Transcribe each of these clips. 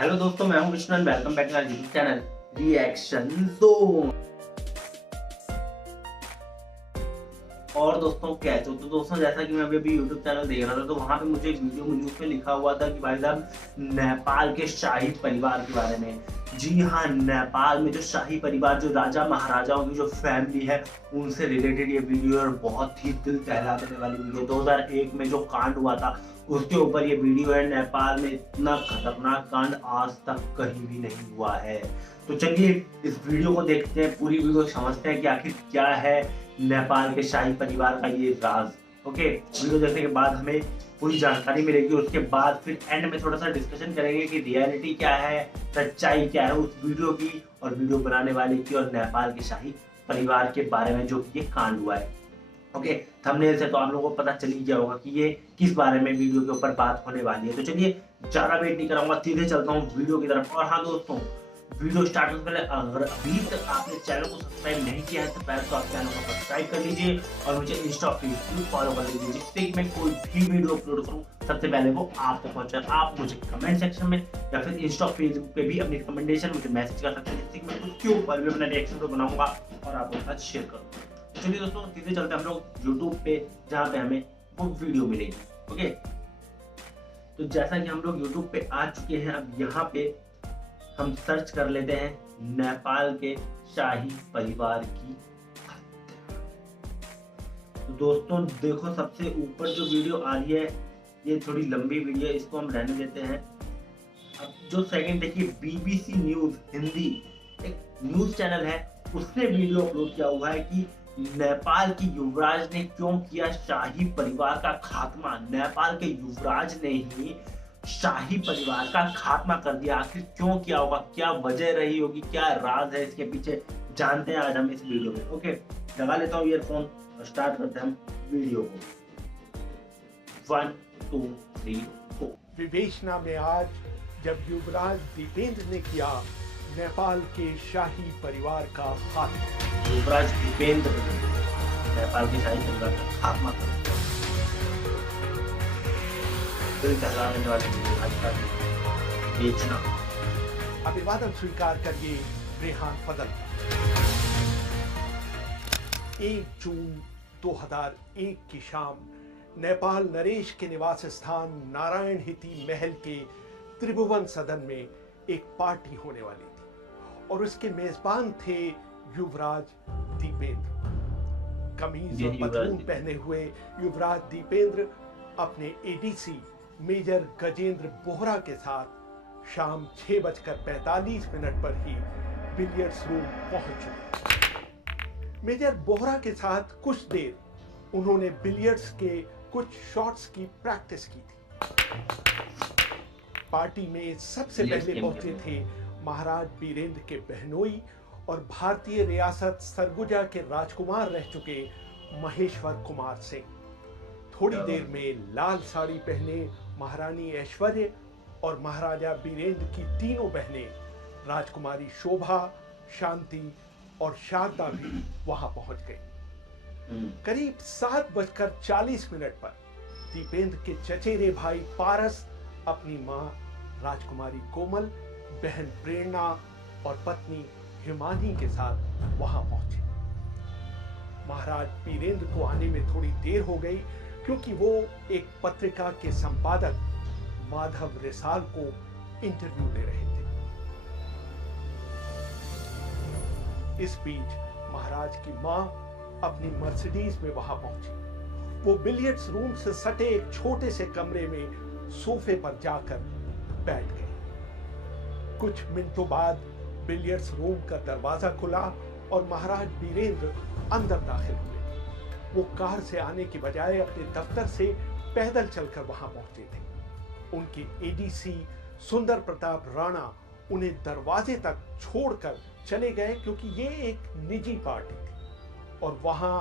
Hello दोस्तों, मैं हूं Vishnu and welcome back to our YouTube channel reaction zone. और दोस्तों कैसे हो? तो दोस्तों जैसा कि मैं अभी यूट्यूब चैनल देख रहा था तो वहां पे मुझे एक वीडियो में न्यूज पे लिखा हुआ था कि भाई साहब नेपाल के शाही परिवार के बारे में। जी हाँ, नेपाल में जो शाही परिवार, जो राजा महाराजाओं की जो फैमिली है, उनसे रिलेटेड ये वीडियो और बहुत ही दिल दहला देने वाली वीडियो। 2001 में जो कांड हुआ था उसके ऊपर ये वीडियो है। नेपाल में इतना खतरनाक कांड आज तक कहीं भी नहीं हुआ है। तो चलिए इस वीडियो को देखते हैं, पूरी वीडियो समझते हैं कि आखिर क्या है नेपाल के शाही परिवार का ये राज। ओके, वीडियो देखने के बाद हमें पूरी जानकारी मिलेगी। उसके बाद फिर एंड में थोड़ा सा डिस्कशन करेंगे कि रियलिटी क्या है, सच्चाई क्या है उस वीडियो की और वीडियो बनाने वाले की और नेपाल के शाही परिवार के बारे में जो ये कांड हुआ है। ओके, थंबनेल से तो आप लोगों को पता चल ही गया होगा कि ये किस बारे में वीडियो के ऊपर बात होने वाली है। तो चलिए ज्यादा वेट नहीं कराऊंगा, सीधे चलता हूँ वीडियो की तरफ। और हाँ दोस्तों, वीडियो स्टार्ट करने से पहले अगर अभी तक आपने चैनल को सब्सक्राइब नहीं किया है तो पहले तो आप चैनल को सब्सक्राइब कर लीजिए और मुझे इंस्टा फेसबुक फॉलो कर लीजिए, जिससे कि मैं कोई भी वीडियो अपलोड करूँ सबसे पहले वो आप तक पहुंचे। आप मुझे कमेंट सेक्शन में या फिर इंस्टा फेसबुक पे भी अपनी रिकमेंडेशन मुझे मैसेज कर सकते हैं, जिससे कि मैं उसके ऊपर भी अपना रिएक्शन वीडियो बनाऊंगा और आपके साथ शेयर करूँगा। चलिए दोस्तों सीधे चलते हैं हम लोग यूट्यूब पे, जहाँ पे हमें वो वीडियो मिलेगी। ओके, तो जैसा कि हम लोग यूट्यूब पे आ चुके हैं, अब यहाँ पे हम सर्च कर लेते हैं नेपाल के शाही परिवार की हत्या। तो दोस्तों देखो, सबसे ऊपर जो वीडियो आ रही है ये थोड़ी लंबी वीडियो है, इसको हम रहने देते हैं। अब जो सेकंड देखिए, बीबीसी न्यूज हिंदी एक न्यूज चैनल है, उसने वीडियो अपलोड किया हुआ है कि नेपाल की युवराज ने क्यों किया शाही परिवार का खात्मा। नेपाल के युवराज ने ही शाही परिवार का खात्मा कर दिया। आखिर क्यों किया होगा, क्या वजह रही होगी, क्या राज है इसके पीछे, जानते हैं आज हम इस वीडियो में। ओके, लगा लेता हूँ ईयरफोन और स्टार्ट करते हैं हम वीडियो को। 1 2 3 4। विवेचना में आज जब युवराज दीपेंद्र ने किया नेपाल के शाही परिवार का खात्मा। युवराज दीपेंद्र ने नेपाल के शाही परिवार का खात्मा कर दिया। दिल दहलाने वाली बेचना। अभिवादन स्वीकार करिए रेहान फजल। 1 जून 2001 की शाम नेपाल नरेश के निवास स्थान नारायण हिती महल के त्रिभुवन सदन में एक पार्टी होने वाली थी और उसके मेजबान थे युवराज दीपेंद्र। कमीज और पतलून पहने हुए युवराज दीपेंद्र अपने एडीसी मेजर गजेंद्र बोहरा के साथ शाम 6:45 पर ही बिलियर्ड्स रूम पहुंच चुके। मेजर बोहरा के साथ कुछ देर उन्होंने बिलियर्ड्स के कुछ शॉट्स की प्रैक्टिस की थी। पार्टी में सबसे पहले पहुंचे थे महाराज बीरेंद्र के बहनोई और भारतीय रियासत सरगुजा के राजकुमार रह चुके महेश्वर कुमार सिंह। थोड़ी देर में लाल साड़ी पहने महारानी ऐश्वर्य और महाराजा बीरेंद्र की तीनों बहनें राजकुमारी शोभा, शांति और शारदा भी वहां पहुंच गई। करीब 7:40 पर दीपेंद्र के चचेरे भाई पारस अपनी मां राजकुमारी कोमल, बहन प्रेरणा और पत्नी हिमानी के साथ वहां पहुंचे। महाराज बीरेंद्र को आने में थोड़ी देर हो गई क्योंकि वो एक पत्रिका के संपादक माधव रिसाल को इंटरव्यू दे रहे थे। इस बीच महाराज की मां अपनी मर्सिडीज में वहां पहुंची। वो बिलियर्ड्स रूम से सटे एक छोटे से कमरे में सोफे पर जाकर बैठ गए। कुछ मिनटों बाद बिलियर्ड्स रूम का दरवाजा खुला और महाराज बीरेंद्र अंदर दाखिल हुए। वो कार से आने की बजाय अपने दफ्तर से पैदल चलकर वहां पहुंचे थे। उनके एडीसी सुंदर प्रताप राणा उन्हें दरवाजे तक छोड़कर चले गए क्योंकि ये एक निजी पार्टी थी और वहां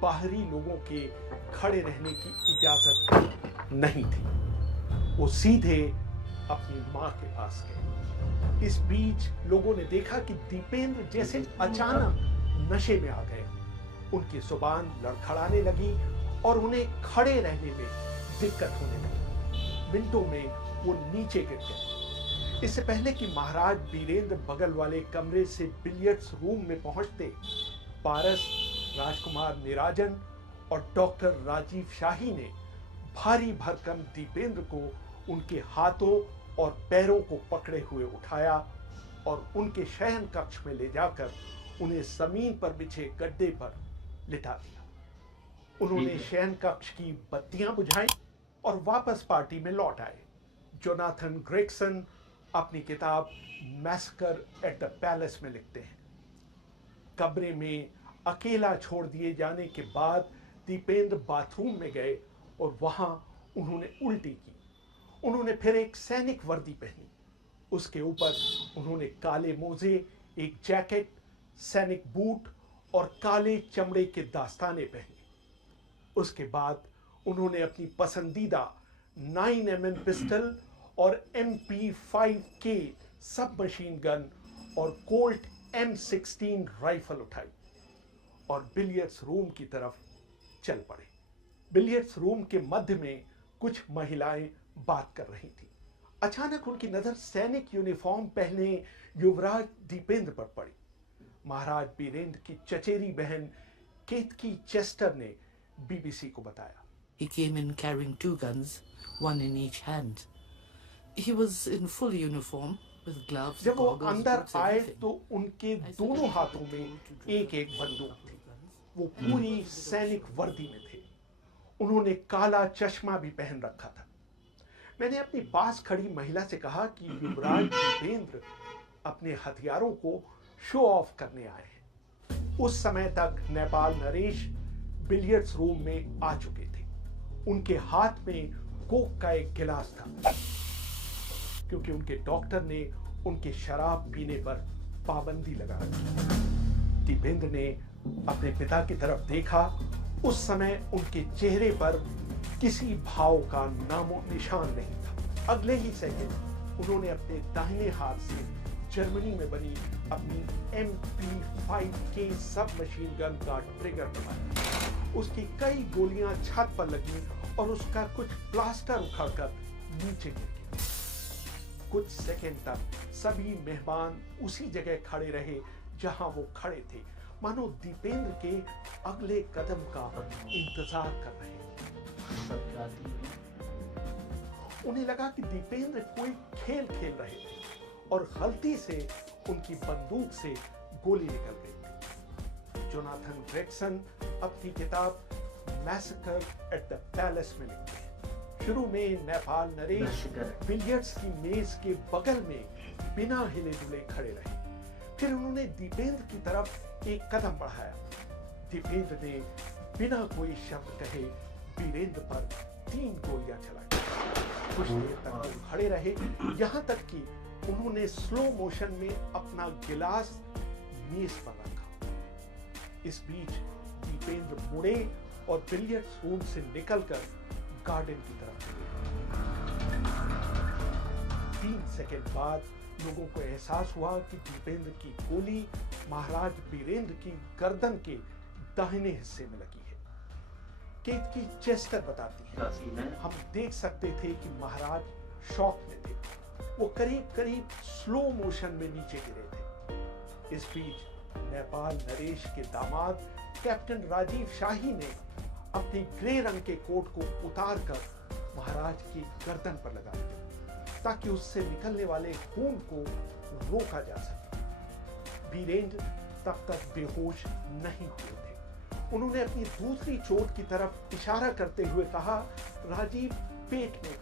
बाहरी लोगों के खड़े रहने की इजाजत नहीं थी। वो सीधे अपनी मां के पास गए। इस बीच लोगों ने देखा कि दीपेंद्र जैसे अचानक नशे में आ गए। उनकी जुबान लड़खड़ाने लगी और उन्हें खड़े रहने में दिक्कत होने लगी। मिनटों में वो नीचे गिर गए। इससे पहले कि महाराज बीरेंद्र बगल वाले कमरे से बिलियर्ड्स रूम में पहुंचते, पारस, राजकुमार निराजन और डॉक्टर राजीव शाही ने भारी भरकम दीपेंद्र को उनके हाथों और पैरों को पकड़े हुए उठाया और उनके शयन कक्ष में ले जाकर उन्हें जमीन पर बिछे गड्ढे पर लिटा दिया। उन्होंने शयन कक्ष की बत्तियां बुझाई और वापस पार्टी में लौट आए। जोनाथन ग्रेगसन अपनी किताब मैसेकर एट द पैलेस में लिखते हैं, कमरे में अकेला छोड़ दिए जाने के बाद दीपेंद्र बाथरूम में गए और वहां उन्होंने उल्टी की। उन्होंने फिर एक सैनिक वर्दी पहनी, उसके ऊपर उन्होंने काले मोजे, एक जैकेट, सैनिक बूट और काले चमड़े के दास्ताने पहने। उसके बाद उन्होंने अपनी पसंदीदा 9mm पिस्टल और MP5K सब मशीन गन और कोल्ट M16 राइफल उठाई और बिलियर्ड्स रूम की तरफ चल पड़े। बिलियर्ड्स रूम के मध्य में कुछ महिलाएं बात कर रही थी। अचानक उनकी नजर सैनिक यूनिफॉर्म पहने युवराज दीपेंद्र पर पड़ी। महाराज बीरेंद्र की चचेरी बहन केतकी चेस्टर ने BBC को बताया, He came in carrying 2 guns, one in each hand. He was in full uniform with gloves, जब वो goggles, अंदर boots, आए everything. तो उनके I said, दोनों "Are हाथों you में able to do एक एक that? बंदूक थी। Guns?" वो पूरी सैनिक वर्दी में थे। उन्होंने काला चश्मा भी पहन रखा था। मैंने अपनी पास खड़ी महिला से कहा कि युवराज दीपेंद्र अपने हथियारों को शो ऑफ करने आए हैं। उस समय तक नेपाल नरेश बिलियर्ड्स रूम में आ चुके थे। उनके हाथ में कोक का एक गिलास था, क्योंकि उनके डॉक्टर ने उनके शराब पीने पर पाबंदी लगा रखी। दीपेंद्र ने अपने पिता की तरफ देखा। उस समय उनके चेहरे पर किसी भाव का नामो निशान नहीं था। अगले ही सेकंड उन्होंने अपने दाहिने हाथ से जर्मनी में बनी अपनी MP5K सब मशीन गन का ट्रिगर दबाया। उसकी कई गोलियां छत पर लगी और उसका कुछ प्लास्टर उखड़कर नीचे गिर गया। कुछ सेकंड तक सभी मेहमान उसी जगह खड़े रहे जहां वो खड़े थे, मानो दीपेंद्र के अगले कदम का इंतजार कर रहे थे। उन्हें लगा कि दीपेंद्र कोई खेल खेल रहे थे और गलती से उनकी बंदूक से गोली निकल गई। जोनाथन ग्रेगसन अपनी किताब मैसेकर एट द पैलेस में लिखते हैं, शुरू में नेपाल नरेश बिलियर्ड्स की मेज के बगल में बिना हिले डुले खड़े रहे। फिर उन्होंने दीपेंद्र की तरफ एक कदम बढ़ाया। दीपेंद्र ने बिना कोई शब्द कहे बीरेंद्र पर 3 गोलियां चलाई। कुछ देर तक वो खड़े रहे, यहां तक कि उन्होंने स्लो मोशन में अपना गिलास मेज पर रखा। इस बीच दीपेंद्र मुड़े और बिलियर्ड्स रूम से निकलकर गार्डन की तरफ गए। 3 सेकंड बाद लोगों को एहसास हुआ कि दीपेंद्र की गोली महाराज बीरेंद्र की गर्दन के दाहिने हिस्से में लगी है। केतकी चेस्टर बताती है, हम देख सकते थे कि महाराज शॉक में थे। वो करीब करीब स्लो मोशन में नीचे गिरे थे। इस बीच नेपाल नरेश के दामाद कैप्टन राजीव शाही ने अपनी ग्रे रंग के कोट को उतारकर महाराज की गर्दन पर लगा दिया ताकि उससे निकलने वाले खून को रोका जा सके। बीरेंद्र तब तक बेहोश नहीं हुए थे। उन्होंने अपनी दूसरी चोट की तरफ इशारा करते हुए कहा, राजीव पेट में।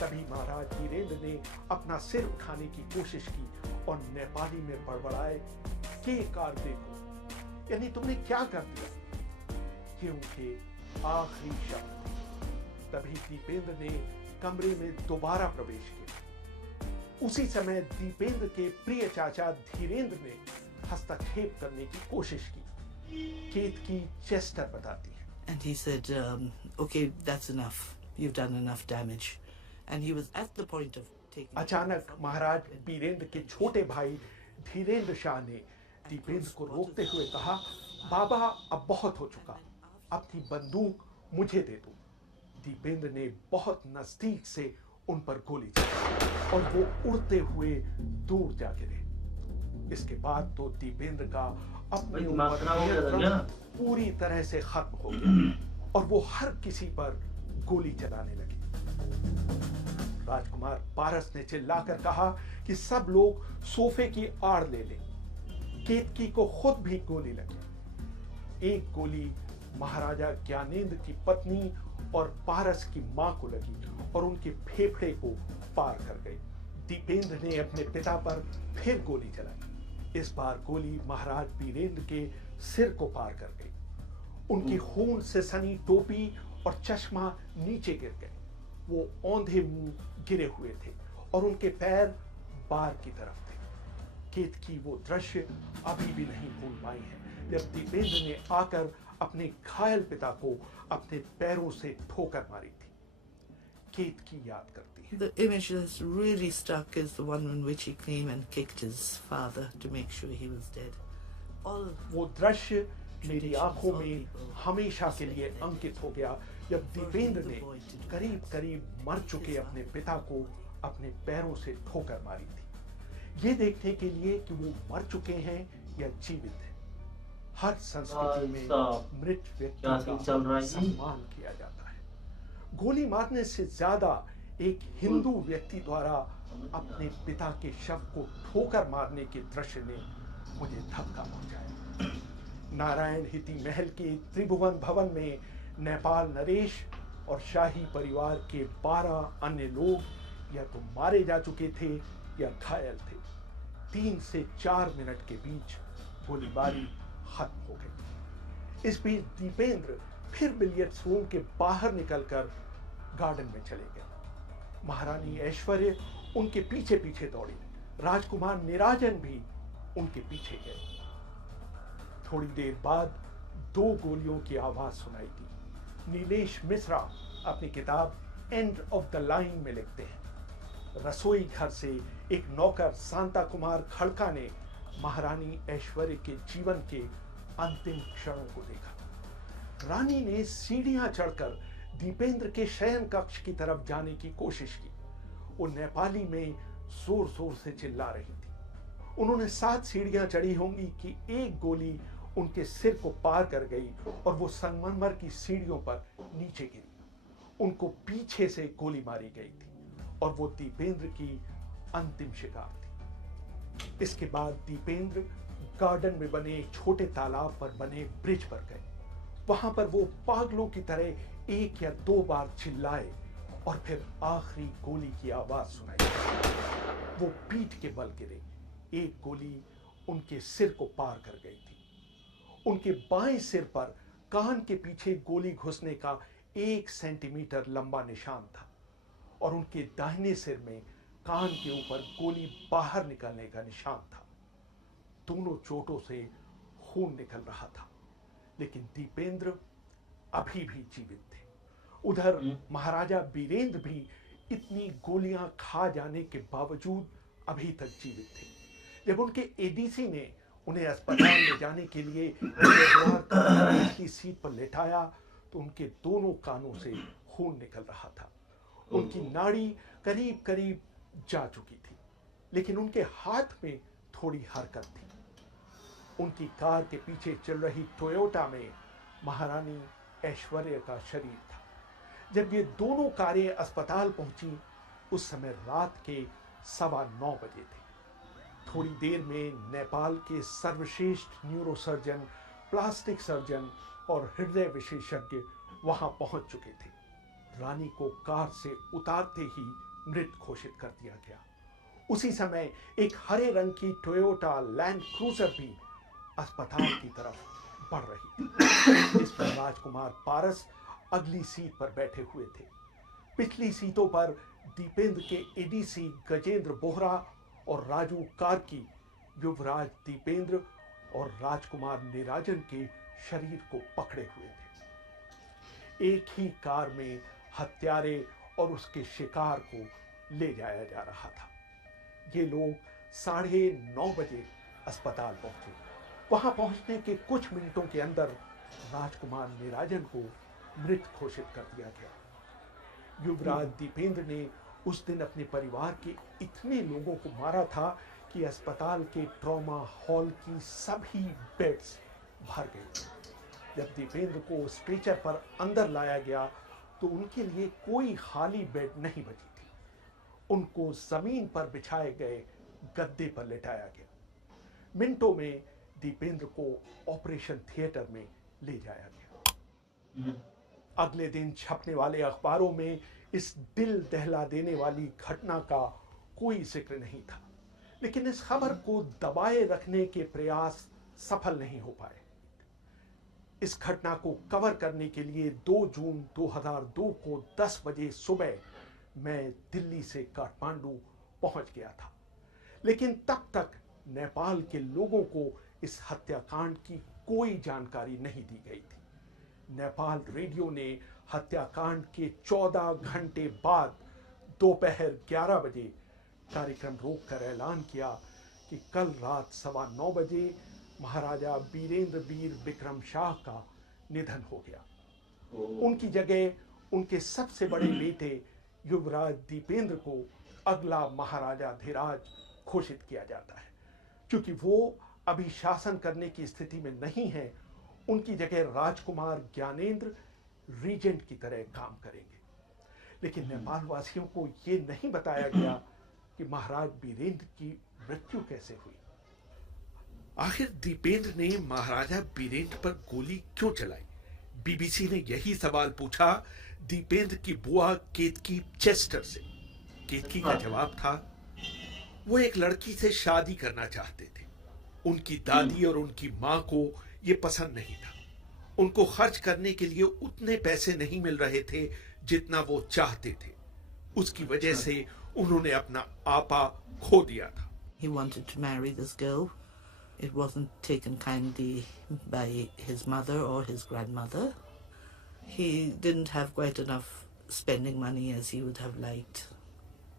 तभी महाराज बीरेंद्र ने अपना सिर उठाने की कोशिश की और नेपाली में बड़बड़ाए, के कार देखो, यानी तुमने क्या कर दिया। ये उनके आखिरी शब्द थे। तभी दीपेंद्र ने कमरे में दोबारा प्रवेश किया। उसी समय दीपेंद्र के प्रिय चाचा धीरेंद्र ने हस्तक्षेप करने की कोशिश की। केतकी चेस्टर बताती है, And he said, okay, that's enough. You've done enough damage. And he was at the point of taking... अचानक महाराज बीरेंद्र के छोटे भाई धीरेंद्र शाह ने दीपेंद्र को रोकते हुए कहा, बाबा अब बहुत हो चुका, अपनी बंदूक मुझे दे दो। दीपेंद्र ने बहुत नजदीक से उन पर गोली चलाई और वो उड़ते हुए दूर जा गिरे। इसके बाद तो दीपेंद्र का अपने दिमाग ऊपर खराब हो गया था क्या? पूरी तरह से खत्म हो गया और वो हर किसी पर गोली चलाने लगे। राजकुमार पारस ने चिल्लाकर कहा कि सब लोग सोफे की आड़ ले लें। केतकी को खुद भी गोली लगी। एक गोली महाराजा ज्ञानेंद्र की पत्नी और पारस की मां को लगी और उनके फेफड़े को पार कर गई। दीपेंद्र ने अपने पिता पर फिर गोली चलाई। इस बार गोली महाराज बीरेंद्र के सिर को पार कर गई। उनकी खून से सनी टोपी और चश्मा नीचे गिर गए। वो औंधे मुंह गिरे हुए थे और उनके पैर बार की तरफ थे। केतकी वो दृश्य अभी भी नहीं भूल पाई है जब दीपेंद्र ने आकर अपने घायल पिता को अपने पैरों से ठोकर मारी थी। केतकी याद करती है। The image that's really stuck is the one in which he came and kicked his father to make sure he was dead. All वो दृश्य मेरी आंखों में हमेशा के लिए अंकित हो गया जब दीपेंद्र ने करीब करीब मर चुके अपने पिता को अपने पैरों से ठोकर मारी थी, ये देखने के लिए कि वो मर चुके हैं या जीवित हैं। हर संस्कृति में मृत व्यक्ति का सम्मान किया जाता है। गोली मारने से ज्यादा एक हिंदू व्यक्ति द्वारा अपने पिता के शव को ठोकर मारने के दृश्य ने मुझे धक्का पहुंचाया। नारायण हिती महल के त्रिभुवन भवन में नेपाल नरेश और शाही परिवार के 12 अन्य लोग या तो मारे जा चुके थे या घायल थे। 3 से 4 मिनट के बीच गोलीबारी खत्म हो गई। इस बीच दीपेंद्र फिर बिलियर्ड्स रूम के बाहर निकलकर गार्डन में चले गए। महारानी ऐश्वर्य उनके पीछे पीछे दौड़ी। राजकुमार निराजन भी उनके पीछे गए। थोड़ी देर बाद 2 गोलियों की आवाज सुनाई दी। नीलेश मिश्रा अपनी किताब एंड ऑफ द लाइन में लिखते हैं, रसोई घर से एक नौकर शांता कुमार खड़का ने महारानी ऐश्वर्य के जीवन के अंतिम क्षणों को देखा। रानी ने सीढ़ियां चढ़कर दीपेंद्र के शयन कक्ष की तरफ जाने की कोशिश की। वो नेपाली में जोर जोर से चिल्ला रही थी। उन्होंने 7 सीढ़ियां चढ़ी होंगी कि एक गोली उनके सिर को पार कर गई और वो संगमरमर की सीढ़ियों पर नीचे गिरी। उनको पीछे से गोली मारी गई थी और वो दीपेंद्र की अंतिम शिकार थी। इसके बाद दीपेंद्र गार्डन में बने एक छोटे तालाब पर बने ब्रिज पर गए। वहां पर वो पागलों की तरह 1 या 2 बार चिल्लाए और फिर आखिरी गोली की आवाज सुनाई। वो पीठ के बल गिरे। एक गोली उनके सिर को पार कर गई थी। उनके बाएं सिर पर कान के पीछे गोली घुसने का 1 सेंटीमीटर लंबा निशान था और उनके दाहिने सिर में कान के ऊपर गोली बाहर निकलने का निशान था। दोनों चोटों से खून निकल रहा था, लेकिन दीपेंद्र अभी भी जीवित थे। उधर महाराजा बीरेंद्र भी इतनी गोलियां खा जाने के बावजूद अभी तक जीवित थे। जब उनके एडीसी ने उन्हें अस्पताल ले जाने के लिए की सीट पर लेटाया तो उनके दोनों कानों से खून निकल रहा था। उनकी नाड़ी करीब करीब जा चुकी थी, लेकिन उनके हाथ में थोड़ी हरकत थी। उनकी कार के पीछे चल रही टोयोटा में महारानी ऐश्वर्य का शरीर था। जब ये दोनों कारें अस्पताल पहुंची उस समय रात के 9:15 बजे थे। थोड़ी देर में नेपाल के सर्वश्रेष्ठ न्यूरोसर्जन, प्लास्टिक सर्जन और हृदय विशेषज्ञ वहां पहुंच चुके थे। रानी को कार से उतारते ही मृत घोषित कर दिया गया। उसी समय एक हरे रंग की टोयोटा लैंड क्रूजर भी अस्पताल की तरफ बढ़ रही थी। इस पर राजकुमार पारस अगली सीट पर बैठे हुए थे। पिछली सीटों पर दीपेंद्र के एडीसी गजेंद्र बोहरा और राजू कार्की युवराज दीपेंद्र और राजकुमार निराजन के शरीर को पकड़े हुए थे। एक ही कार में हत्यारे और उसके शिकार को ले जाया जा रहा था। ये लोग 9:30 बजे अस्पताल पहुंचे। वहां पहुंचने के कुछ मिनटों के अंदर राजकुमार निराजन को मृत घोषित कर दिया गया। युवराज दीपेंद्र ने उस दिन अपने परिवार के इतने लोगों को मारा था कि अस्पताल के ट्रॉमा हॉल की सभी बेड्स भर गए। जब दीपेंद्र को स्ट्रेचर पर अंदर लाया गया तो उनके लिए कोई खाली बेड नहीं बची थी। उनको जमीन पर बिछाए गए गद्दे पर लिटाया गया। मिनटों में दीपेंद्र को ऑपरेशन थिएटर में ले जाया गया। अगले दिन छपने वाले अखबारों में इस दिल दहला देने वाली घटना का कोई जिक्र नहीं था, लेकिन इस खबर को दबाए रखने के प्रयास सफल नहीं हो पाए। इस घटना को कवर करने के लिए 2 जून 2002 को 10 बजे सुबह मैं दिल्ली से काठमांडू पहुंच गया था, लेकिन तब तक नेपाल के लोगों को इस हत्याकांड की कोई जानकारी नहीं दी गई थी। नेपाल रेडियो ने हत्याकांड के 14 घंटे बाद दोपहर 11 बजे कार्यक्रम रोककर ऐलान किया कि कल रात 9:15 बजे महाराजा बीरेंद्र वीर विक्रम शाह का निधन हो गया। उनकी जगह उनके सबसे बड़े बेटे युवराज दीपेंद्र को अगला महाराजाधिराज घोषित किया जाता है। क्योंकि वो अभी शासन करने की स्थिति में नहीं है, उनकी जगह राजकुमार ज्ञानेंद्र रीजेंट की तरह काम करेंगे। लेकिन नेपाल वासियों को ये नहीं बताया गया कि महाराज बीरेंद्र की मृत्यु कैसे हुई। आखिर दीपेंद्र ने महाराजा बीरेंद्र पर गोली क्यों चलाई? बीबीसी ने यही सवाल पूछा दीपेंद्र की बुआ केतकी चेस्टर से। केतकी का जवाब था, वो एक लड़की से शादी करना चाहते थे। उनकी दादी और उनकी मां को ये पसंद नहीं था। उनको खर्च करने के लिए उतने पैसे नहीं मिल रहे थे जितना वो चाहते थे। उसकी वजह से उन्होंने अपना आपा खो दिया था। He wanted to marry this girl. It wasn't taken kindly by his mother or his grandmother. He didn't have quite enough spending money as he would have liked.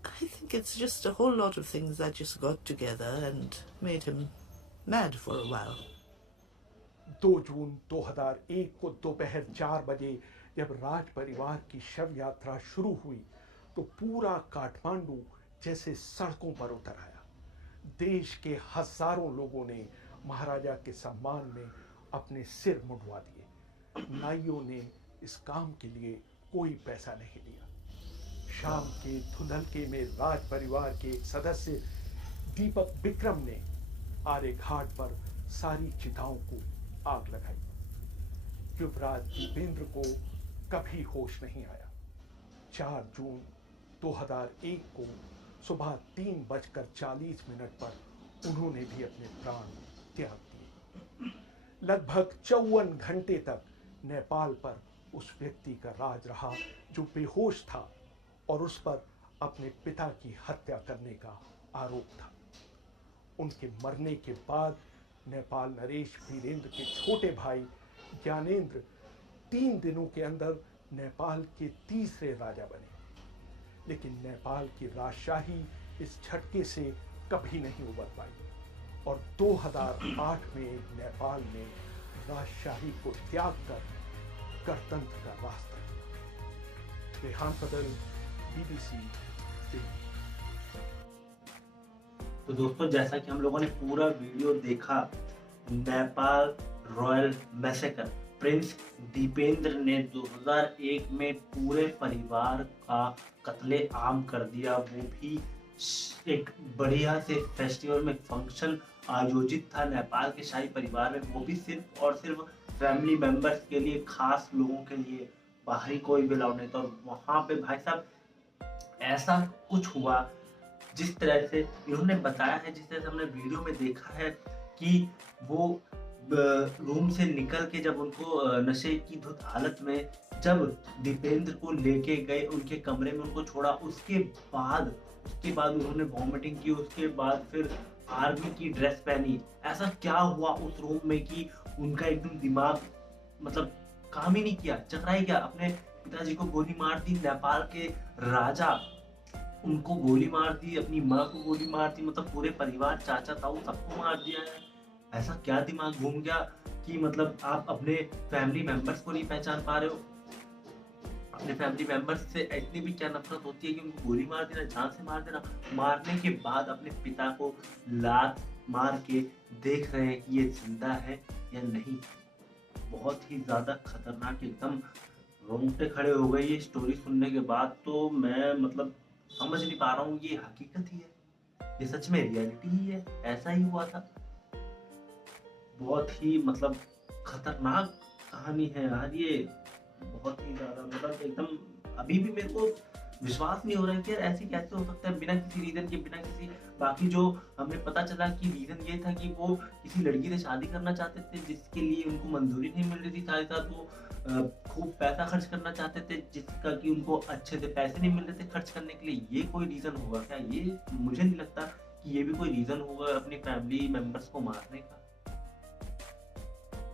I think it's just a whole lot of things that just got together and made him mad for a while. 2 जून 2001 को दोपहर 4 बजे जब राज परिवार की शव यात्रा शुरू हुई तो पूरा काठमांडू जैसे सड़कों पर उतर आया। देश के हजारों लोगों ने महाराजा के सम्मान में अपने सिर मुंडवा दिए। नाइयों ने इस काम के लिए कोई पैसा नहीं लिया। शाम के धुंधलके में राज परिवार के एक सदस्य दीपक विक्रम ने आर्य घाट पर सारी चिताओं को आग लगाई। युवराज दीपेंद्र को कभी होश नहीं आया। 4 जून 2001 को सुबह 3:40 पर उन्होंने भी अपने प्राण त्याग दिए। लगभग 54 घंटे तक नेपाल पर उस व्यक्ति का राज रहा जो बेहोश था और उस पर अपने पिता की हत्या करने का आरोप था। उनके मरने के बाद नेपाल नरेश वीरेंद्र के छोटे भाई ज्ञानेंद्र 3 दिनों के अंदर नेपाल के तीसरे राजा बने। लेकिन नेपाल की राजशाही इस झटके से कभी नहीं उबर पाई और 2008 में नेपाल ने राजशाही को त्याग कर गणतंत्र का रास्ता लिया। रेहान पदल, बीबीसी दिल्ली। तो दोस्तों, जैसा कि हम लोगों ने पूरा वीडियो देखा, Nepal royal massacre, prince Dipendra ने 2001 में पूरे परिवार का कत्ले आम कर दिया। वो भी एक बढ़िया से फेस्टिवल में फंक्शन आयोजित था नेपाल के शाही परिवार में, वो भी सिर्फ और सिर्फ फैमिली मेंबर्स के लिए, खास लोगों के लिए, बाहरी कोई भी अलाउड नहीं था। और वहाँ पे भाई साहब ऐसा कुछ हुआ जिस तरह से इन्होंने बताया है, जिस तरह से हमने वीडियो में देखा है कि वो रूम से निकल के जब उनको नशे की धुत हालत में जब दीपेंद्र को लेके गए उनके कमरे में, उनको छोड़ा, उसके बाद उन्होंने वॉमिटिंग की, उसके बाद फिर आर्मी की ड्रेस पहनी। ऐसा क्या हुआ उस रूम में कि उनका एकदम दिमाग मतलब काम ही नहीं किया, चकराई गया। अपने पिताजी को गोली मार दी, नेपाल के राजा उनको गोली मार दी, अपनी माँ को गोली मार दी, मतलब पूरे परिवार, चाचा ताऊ सबको मार दिया है। ऐसा क्या दिमाग घूम गया कि मतलब आप अपने फैमिली मेंबर्स को नहीं पहचान पा रहे हो, अपने फैमिली मेंबर्स से इतनी भी क्या नफरत होती है कि उनको गोली मार देना, जान से मार देना, मारने के बाद अपने पिता को लात मार के देख रहे हैं कि ये जिंदा है या नहीं। बहुत ही ज्यादा खतरनाक, एकदम रोंगटे खड़े हो गए ये स्टोरी सुनने के बाद। तो मैं मतलब समझ नहीं पा रहा हूँ ये हकीकत ही है, ये सच में रियलिटी ही है, ऐसा ही हुआ था। बहुत ही मतलब खतरनाक कहानी है यार ये, बहुत ही ज्यादा मतलब एकदम अभी भी मेरे को विश्वास नहीं हो रहा है कि यार ऐसे कैसे हो सकता है बिना किसी रीजन के, बिना किसी बाकी जो हमें पता चला कि रीजन ये था कि वो किसी लड़की से शादी करना चाहते थे जिसके लिए उनको मंजूरी नहीं मिल रही थी, साथ ही साथ वो खूब पैसा खर्च करना चाहते थे जिसका कि उनको अच्छे से पैसे नहीं मिल रहे थे खर्च करने के लिए। ये कोई रीजन होगा क्या? ये मुझे नहीं लगता कि ये भी कोई रीजन होगा अपनी फैमिली मेंबर्स को मारने का।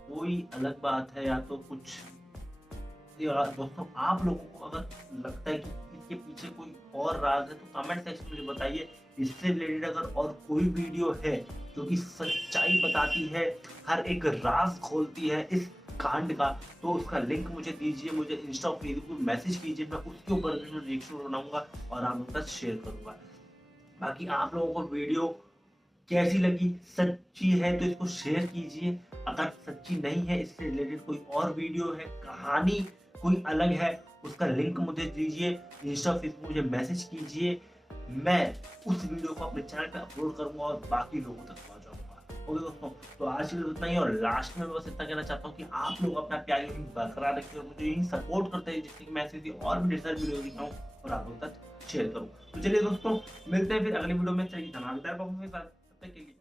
कोई अलग बात है या तो कुछ। या दोस्तों आप लोगों को अगर लगता है कि इसके पीछे कोई और राज है तो कमेंट सेक्शन में मुझे बताइए। इससे रिलेटेड अगर और कोई वीडियो है जो कि सच्चाई बताती है, हर एक राज खोलती है इस कांड का, तो उसका लिंक मुझे दीजिए, मुझे इंस्टा और फेसबुक पे मैसेज कीजिए, मैं उसके ऊपर भी मैं रिएक्शन बनाऊंगा और आप लोगों के साथ शेयर करूंगा। बाकी आप लोगों को वीडियो कैसी लगी, सच्ची है तो इसको शेयर कीजिए, अगर सच्ची नहीं है इससे रिलेटेड कोई और वीडियो है, कहानी कोई अलग है, उसका लिंक मुझे दीजिए, इंस्टा फेसबुक मुझे मैसेज कीजिए, मैं उस वीडियो को अपने चैनल पे अपलोड करूंगा और बाकी लोगों तक पहुंचाऊंगा। ओके दोस्तों, तो आज के लिए इतना ही। और लास्ट में मैं बस इतना कहना चाहता हूँ कि आप लोग अपना प्यार यही बरकरार रखिए और मुझे यही सपोर्ट करते हैं जिससे कि मैं ऐसी और भी ढेर सारी वीडियो दिखाऊं और आप लोग तक शेयर करूँ। तो चलिए दोस्तों, मिलते हैं फिर अगली वीडियो में। धमाकेदार परफॉर्मेंस के साथ, तब तक के लिए